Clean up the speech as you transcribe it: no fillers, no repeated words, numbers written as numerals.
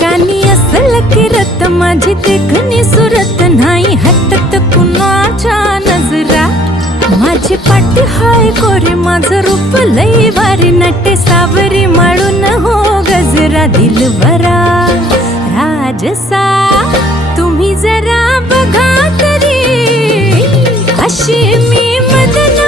कानी असल किरत माझी देखणी सुरत नाही हटत कुणाच्या नजरा माझी पाठी हाय कोरे माझं रूप लई भारी नटे सावरी माळून हो गजरा दिलबरा राजसा तुम्ही जरा बघा तरी अशी मी मदन